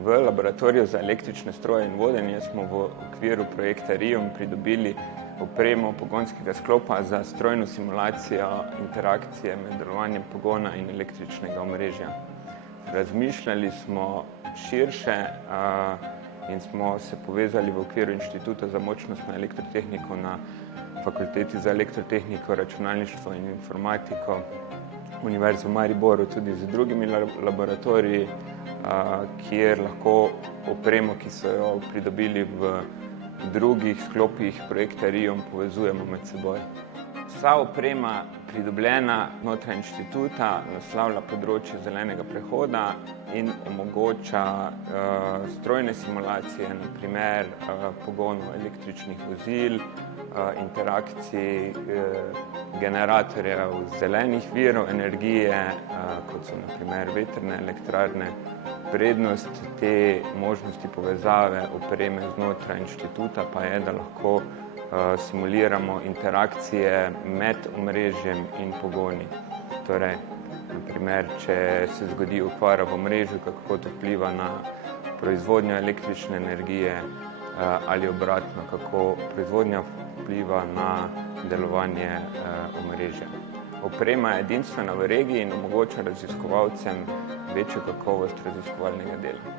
V laboratoriju za električne stroje in vodenje smo v okviru projekta RIOM pridobili opremo pogonskega sklopa za strojno simulacijo interakcije med delovanjem pogona in električnega omrežja. Razmišljali smo širše in smo se povezali v okviru Inštituta za močnostno elektrotehniko na Fakulteti za elektrotehniko, računalništvo in informatiko Univerze v Mariboru, tudi z drugimi laboratoriji, kjer lahko opremo, ki so jo pridobili v drugih sklopih projekta RIOM, povezujemo med seboj. Vsa oprema pridobljena znotraj inštituta naslavlja področje zelenega prehoda in omogoča strojne simulacije, na primer pogonu električnih vozil, interakciji generatorjev zelenih virov energije, kot so na primer vetrne elektrarne. Prednost te možnosti povezave opreme znotraj inštituta pa je, da lahko simuliramo interakcije med omrežjem in pogoni. Torej, na primer, če se zgodi okvara v omrežju, kako to vpliva na proizvodnjo električne energije ali obratno, kako proizvodnja vpliva na delovanje omrežja. Oprema je edinstvena v regiji in omogoča raziskovalcem večjo kakovost raziskovalnega dela.